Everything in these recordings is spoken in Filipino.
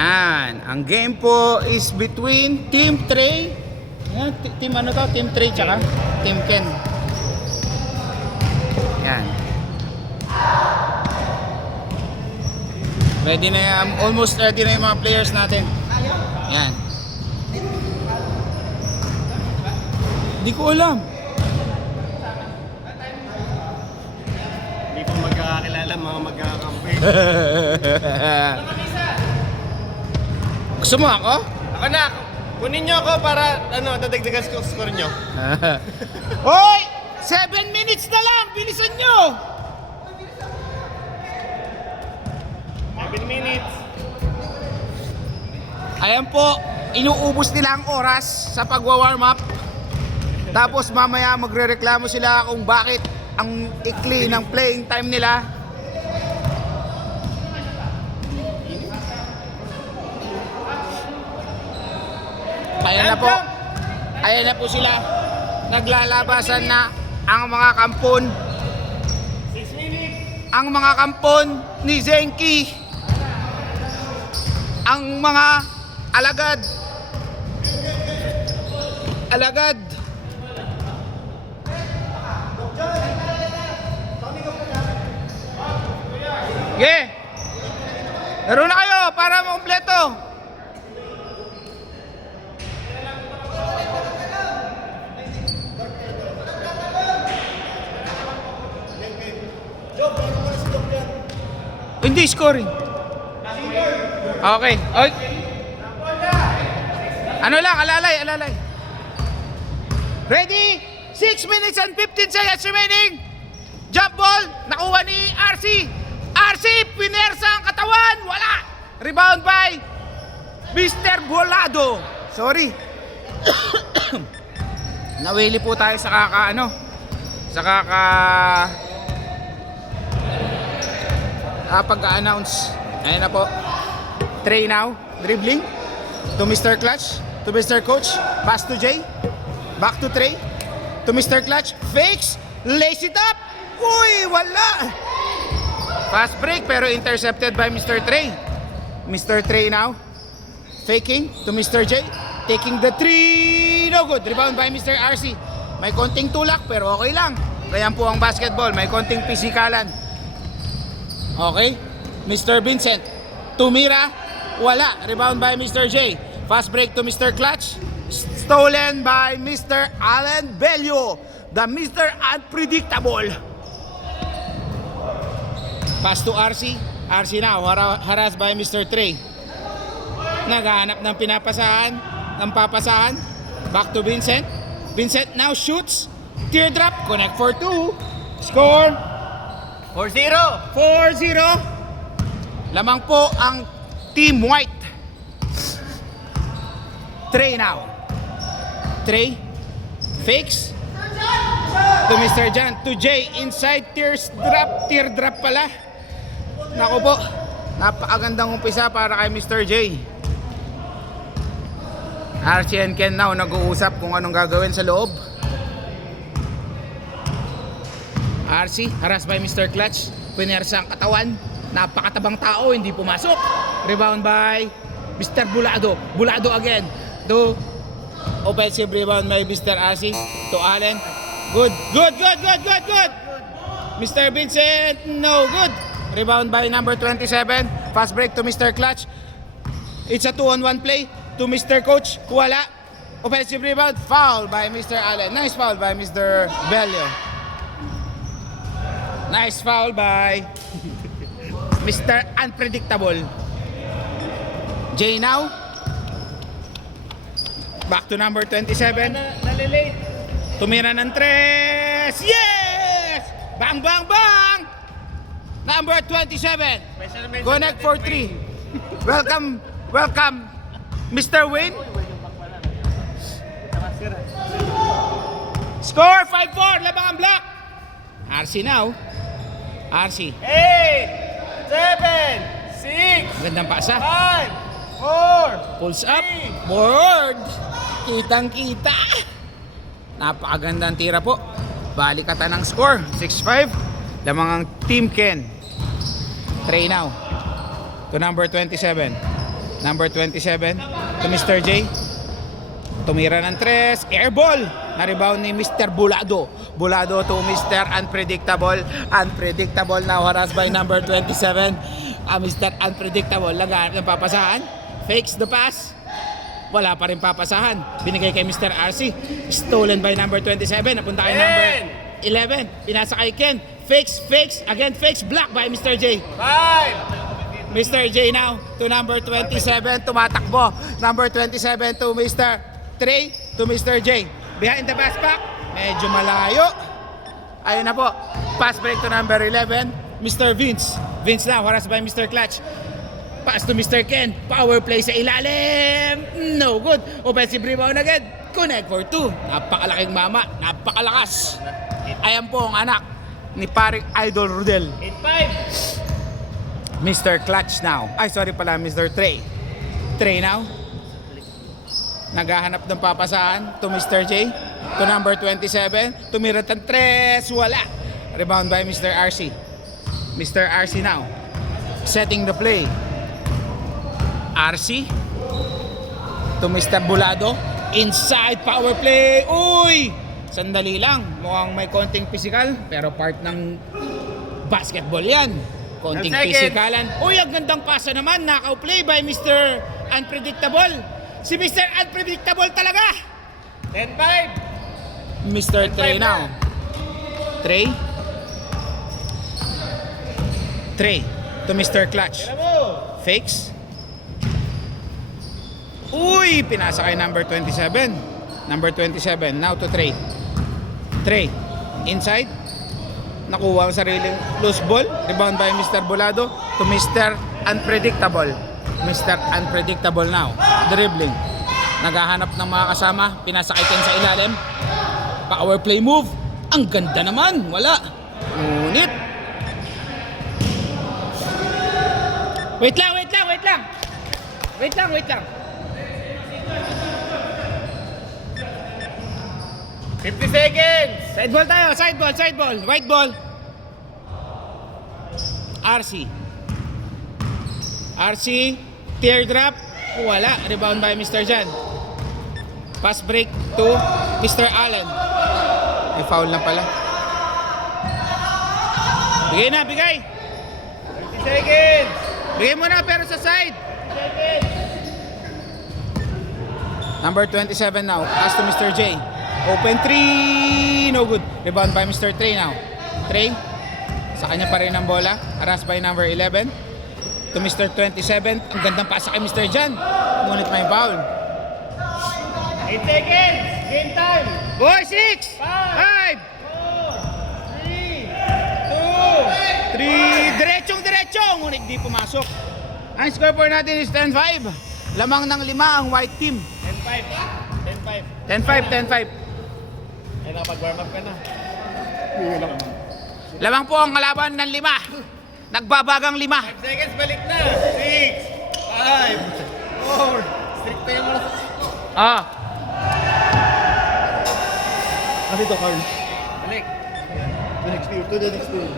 Yan. Ang game po is between Team Trey. Yan, team ano to? Team Trey tsaka Team Ken. Yan. Ready na yan. Almost ready na yung mga players natin. Yan. Hindi ko alam. Hindi po magkakakilala mga magkakampi. Gusto mo ako? Ako na! Kunin nyo ako para dadagdagan ko score nyo. Hoy! 7 minutes na lang! Bilisan nyo! 7 minutes. Ayan po, inuubos nila ang oras sa pagwa-warm up. Tapos mamaya magrereklamo sila kung bakit ang ikli ng playing time nila. Ayan na po sila. Naglalabasan na ang mga kampon. 6 minutes. Ang mga kampon ni Zenki. Ang mga alagad. Alagad. Yeah. Laro na kayo para makumpleto. Hindi scoring. Okay. Oy. Ano lang, alalay. Ready? 6 minutes and 15 seconds remaining. Jump ball, nakuha ni RC. RC, pinersa ang katawan. Wala. Rebound by Mr. Bolado. Sorry. Nawili po tayo sa pag-announce. Ayan na po. Trey now, dribbling to Mr. Clutch, to Mr. Coach, pass to Jay, back to Trey, to Mr. Clutch, fakes, lace it up. Uy, wala. Fast break pero intercepted by Mr. Trey. Mr. Trey now, faking to Mr. J, taking the three, no good. Rebound by Mr. RC. May konting tulak pero okay lang. Kaya po ang basketball, may konting pisikalan. Okay, Mr. Vincent, tumira, wala. Rebound by Mr. J. Fast break to Mr. Clutch. Stolen by Mr. Allen Bello, the Mr. Unpredictable. Pass to RC. RC now, harassed by Mr. Trey. Naghahanap ng pinapasahan, ng papasahan. Back to Vincent. Vincent now shoots. Teardrop, connect for 2. Score 4-0. 4-0. Lamang po ang Team White. Trey now. Trey fakes to Mr. Jan, to Jay inside teardrop pala. Naku po, napakagandang umpisa para kay Mr. J. Archie and Ken now nag-uusap kung anong gagawin sa loob. RC, harassed by Mr. Clutch. Pinersa ang katawan. Napakatabang tao, hindi pumasok. Rebound by Mr. Bulado. Bulado again. To offensive rebound by Mr. RC. To Allen. Good. Mr. Vincent, no good. Rebound by number 27. Fast break to Mr. Clutch. It's a 2-on-1 play to Mr. Coach. Wala. Offensive rebound. Foul by Mr. Allen. Nice foul by Mr. Bello. Nice foul by Mr. Unpredictable. Jay now. Back to number 27. Nalilate. Tumira ng 3. Yes! Bang! Number 27. Connect for 3. Welcome, Mr. Wayne. Score 5-4. Labang ang block. RC now. RC. 8, 7, 6, Gandang pasa. 5, 4. Pulls up. Board. Kitang-kita. Napakagandang tira po. Balikatan ng score. 6-5. Lamang ang Team Ken. Trey now. To number 27. Number 27 to Mr. J. Tumira ng 3. Air ball. Na-rebound ni Mr. Bulado. Bulado to Mr. Unpredictable. Unpredictable now harassed by number 27. Mr. Unpredictable. Lagaan ng papasahan. Fakes the pass. Wala pa rin papasahan. Binigay kay Mr. RC. Stolen by number 27. Napunta kay number 11. Pinasa kay Ken. Fakes. Again fakes. Blocked by Mr. J. 5. Mr. J now to number 27. Tumatakbo. Number 27 to Mr. Trey to Mr. J. Behind the pass back. Medyo malayo. Ayun na po. Pass break to number 11. Mr. Vince. Vince now harassed by Mr. Clutch. Pass to Mr. Ken. Power play sa ilalim. No good. Offensive rebound agad. Connect for 2. Napakalaking mama. Napakalakas. Ayan po ang anak ni paring Idol Rodel. 8-5. Mr. Clutch now. Ay, sorry pala, Mr. Trey. Trey now. Naghahanap ng papasahan to Mr. J. To number 27. Tumira ng 3. Wala. Rebound by Mr. RC. Mr. RC now. Setting the play. RC to Mr. Bulado. Inside power play. Uy! Sandali lang. Mukhang may konting physical. Pero part ng basketball yan. Konting 10 seconds. pisikalan. Uy, ang gandang pasa naman. Knockout play by Mr. Unpredictable. Si Mr. Unpredictable talaga. 10-5. Mr. Trey 10-5 now. Trey. Trey to Mr. Clutch. Alam mo. Fakes. Uy! Pinasa kay number 27. Number 27. Now to Trey. Trey. Inside. Nakuha ang sariling loose ball. Rebound by Mr. Bulado to Mr. Unpredictable. Mr. Unpredictable now. Dribbling. Naghahanap ng mga kasama. Pinasa kay Ken sa ilalim. Power play move. Ang ganda naman. Wala. Ngunit. Wait lang. 50 seconds. Side ball tayo, side ball, white ball. RC, teardrop, wala, rebound by Mr. Jan. Pass break to Mr. Allen. May foul na pala. Bigay. 30 seconds. Bigay mo na pero sa side. 30 seconds. Number 27 now, pass to Mr. J. Open 3, no good. Rebound by Mr. Trey now. Trey, sa kanya pa rin ang bola. Harassed by number 11. To Mr. 27, ang gandang pasa kay Mr. Jan. Ngunit may foul. 8 seconds. Game time. Boy, 6, 5, 4, 3, 2. 3, diretso. Ngunit di pumasok. Ang score for natin is 10-5. Lamang ng 5 ang white team. 10-5. 10-5. Ay, nakapag-warm up ka na. Lamang po ang kalaban ng 5. Nagbabagang 5. 5 seconds, balik na. 6, 5, 4. Strict tayo muna sa Ah, Ano ito, Carl? balik. The next period. To the next period.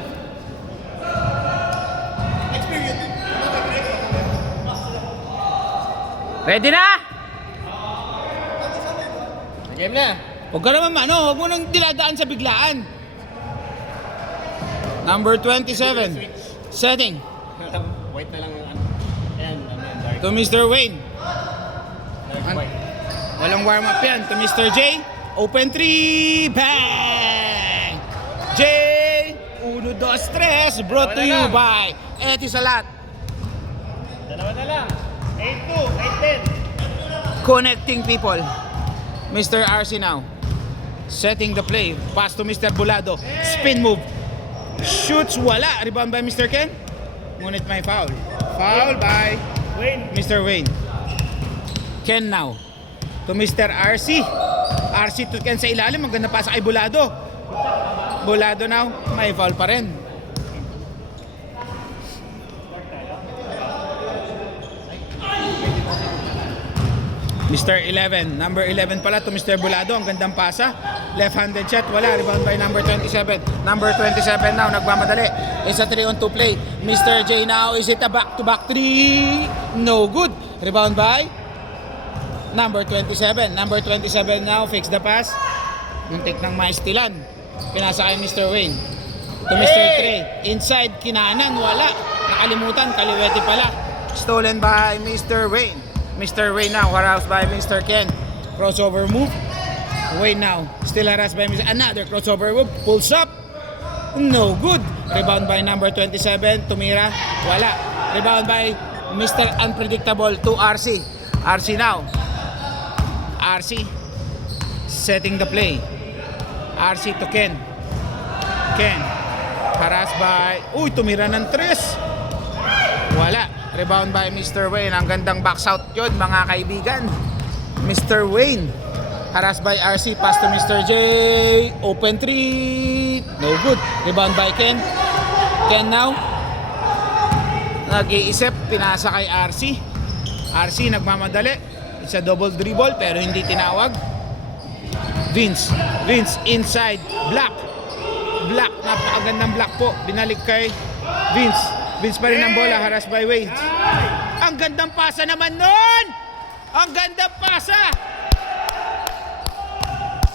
Next period. ready na? Game na. Huwag ka naman huwag mo nang diladaan sa biglaan. Number 27. Setting White na lang yung ano. Ayan, dark. to Mr. Wayne. Dark white. Walang warm up yan. To Mr. J. Open 3. Bang! J. 1, 2, 3. Brought to you by Etisalat. Dalawa na lang. 8-2, 8-10. Connecting people. Mr. RC now. Setting the play. Pass to Mr. Bulado. Spin move. Shoots, wala. Rebound by Mr. Ken. Ngunit may foul. Foul by Wayne. Mr. Wayne. Ken now. To Mr. RC. RC to Ken sa ilalim. Ang ganda pa sa kay Bulado. Bulado now. May foul pa rin. Mr. 11. Number 11 pala to Mr. Bulado. Ang gandang pasa. Left-handed shot. Wala. Rebound by number 27. Number 27 now. Nagmamadali. It's a 3-on-2 play. Mr. J now. Is it a back-to-back 3? No good. Rebound by number 27. Number 27 now, fix the pass. Muntik ng maistilan. Pinasa kay Mr. Wayne. To Mr. Trey. Inside, kinanan, wala. Nakalimutan, kaliwete pala. Stolen by Mr. Wayne. Mr. Wayne now, harassed by Mr. Ken. Crossover move. Wayne now, still harassed by Mr. Another crossover move. Pulls up. No good. Rebound by number 27. Tumira. Wala. Rebound by Mr. Unpredictable to RC. RC now. RC setting the play. RC to Ken. Ken. Harassed by... Uy, tumira ng 3. Wala. Rebound by Mr. Wayne. Ang gandang box out yun, mga kaibigan. Mr. Wayne. Harassed by RC. Pass to Mr. J. Open 3. No good. Rebound by Ken. Ken now. Nag-iisip. Pinasa kay RC. RC nagmamadali. It's a double dribble pero hindi tinawag. Vince. Vince inside. Black. Black. Napakagandang black po. Binalik kay Vince. Vince pa rin ang bola. Harassed by Wade. Ang gandang pasa naman nun! Ang gandang pasa!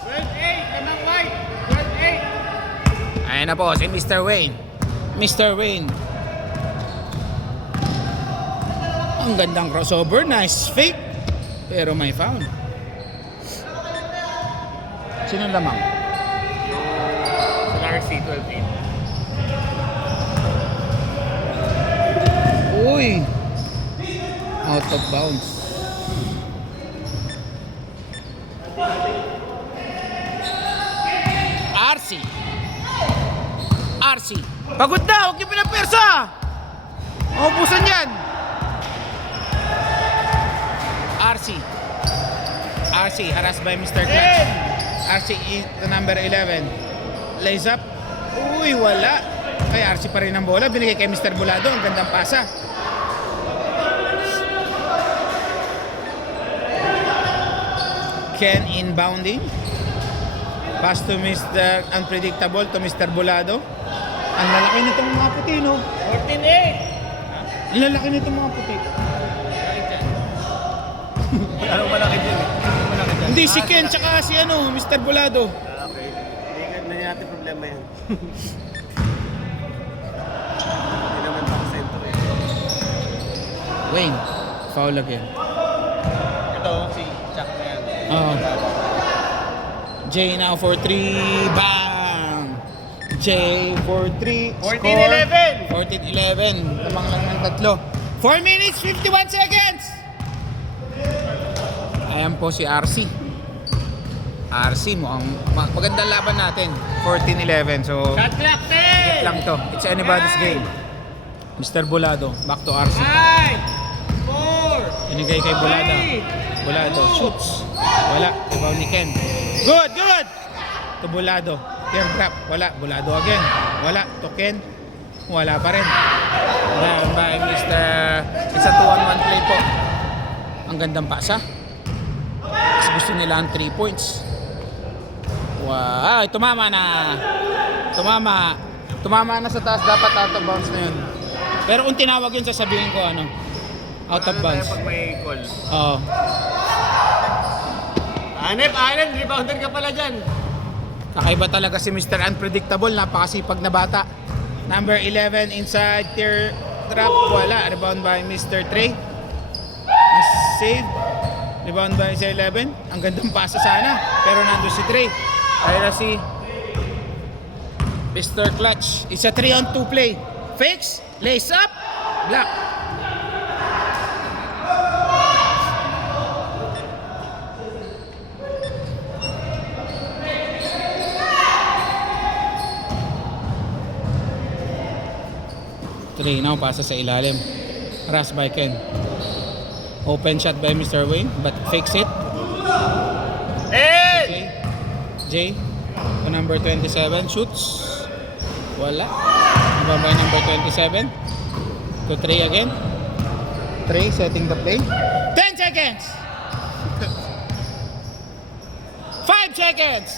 12-8, lamang white. 12-8. Ayan na po si Mr. Wayne. Mr. Wayne. Ang gandang crossover. Nice fake. Pero may foul. Sino lamang? Sa RC, 12-8. Uy! Out of bounds. RC. RC. Pagod na! Huwag niyo pinapersa! Maubusan yan! RC. RC. Harassed by Mr. Clutch. RC to number 11. Lays up. Uy, wala. Kay RC pa rin ang bola. Binigay kay Mr. Bulado. Ang gandang pasa. Ken inbounding. Pass to Mr. Unpredictable to Mr. Bulado. Ang lalaki nitong mga puti, no? 14-8. Ang lalaki nitong mga puti. Anong malaki din eh? Anong malaki din? Hindi si Ken tsaka si Mr. Bulado. Okay. Hindi natin problema yan. Hindi naman pakasento eh. Wayne, foul again. Ito, si Chuck na yan. Oh. J now for 3. Bang! J for 3. 14-11. 14-11. Lamang lang ng tatlo. 4 minutes, 51 seconds! Ayan po si RC. RC mo ang magandang laban natin. 14-11. So, Shot clock, 10. lang to. It's anybody's game. Mr. Bulado, back to RC. 5, 4, Inigay kay Bulado. Bulado, shoots. Wala. Rebound ni Ken. Good, good! To Bulado. Teardrop. Wala. Bulado again. Wala. To Ken. Wala pa rin. Down by Mr. It's a 2-on-1 play po. Ang gandang pasa. Kasi gusto nila ang 3 points. Wow. Ay, tumama na. Tumama. Tumama na sa taas. Dapat out of bounds na yun. Pero kung tinawag yun, sasabihin ko out of bounds. Pag may call. Oo. Anep, rebounder ka pala dyan. Kakaiba talaga si Mr. Unpredictable. Napakasipag na bata. Number 11 inside tear drop. Wala. Rebound by Mr. Trey. Save. Rebound by sa 11. Ang gandang pasa sana. Pero nandun si Trey. Kaya si Mr. Clutch. It's a 3-on-2 play. Fakes. Lace up. Block. Trey now pasa sa ilalim. Rush by Ken. Open shot by Mr. Wayne but fix it. J to number 27 shoots. Wala. Iba by number 27 to Trey again. Trey setting the play. 10 seconds. 5 seconds.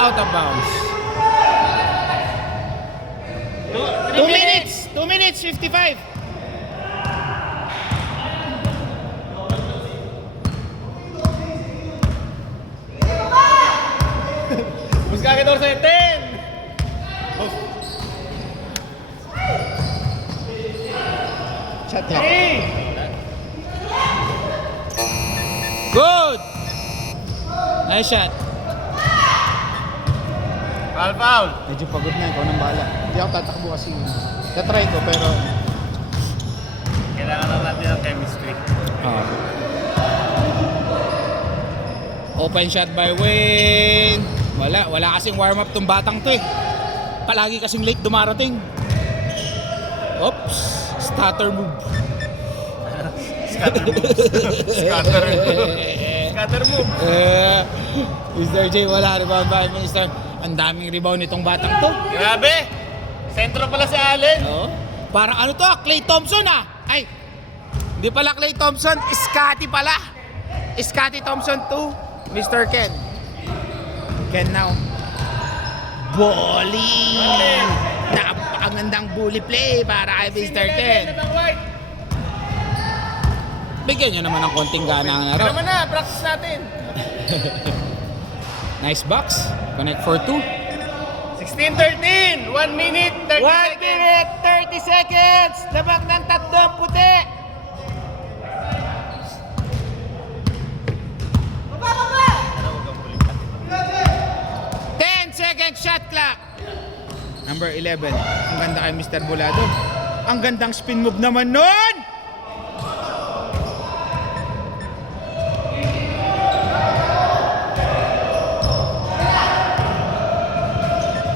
Out of bounds. 2 minutes 55. Shot clock. 3. Good! Nice shot. Foul. Medyo pagod na, ikaw nang bahala. Hindi ako tatakbo kasi. Tatry ko pero... Kailangan lang natin ng chemistry. Open shot by Wayne. Wala kasing warm up tong batang to eh. Palagi kasing late dumarating. Oops, stutter move. Scatter move. Mr. J, wala rebound by Mr. Ang daming rebound nitong batang to. Grabe. Sentro pala si Allen. Oh. Parang ano to, Klay Thompson ah. Ay, hindi pala Klay Thompson, Scotty pala. Scotty Thompson 2, Mr. Ken. Ken now. Bully! Napakagandang bully play para kay Mr. Ken. Bigyan nyo naman ng konting gana ang laro. Naman na, practice natin. Nice box. Connect for 2. 16-13. 1 minute, 30 1 seconds. minute, 30 seconds. Labak ng tatlong puti. Shot clock. Number 11. Ang ganda kay Mr. Bolado. Ang gandang spin move naman nun.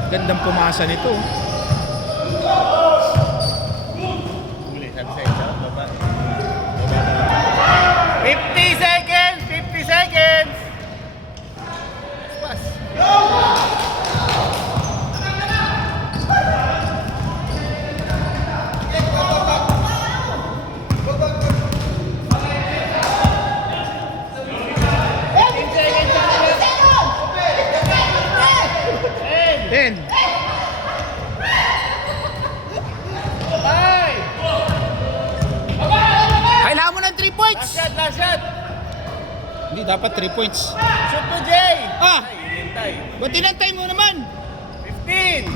Gandang pumasa nito. Sabi sa'yo, baba. 50 seconds. 50 seconds. Pass. Ten. Kailangan mo ng 3 points. Last shot. Hindi, dapat 3 points. Shoot mo, Jay. Ah! Ay, hinintay. Ba't tinantay mo naman? 15.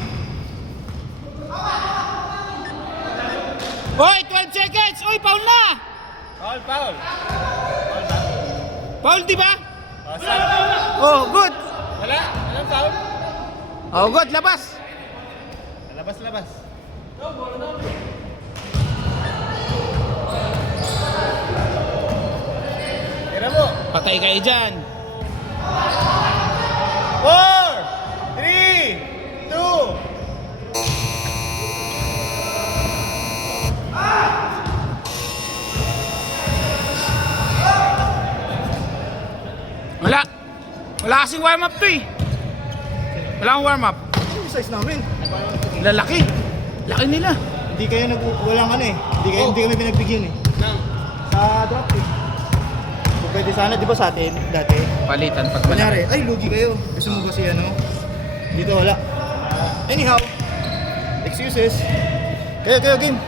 Hoy, 12 seconds! Hoy, foul na! Foul. Foul, di ba? Stop. Oh, good. Walang foul. Oh, good. Labas. Labas. Tira mo. Patay kayo dyan. 4, 3, 2. Wala kasing warm up to eh. Wala akong warm up. Ano yung size namin? Lalaki. Laki nila. Hindi kayo walang ano eh. Hindi kami pinagbigyan eh. Sa draft eh. Kung pwede sana, di ba sa atin, dati? Palitan pag Kunyari, ay lugi kayo. Gusto mo kasi ano? Dito wala. Anyhow, excuses. Kayo game.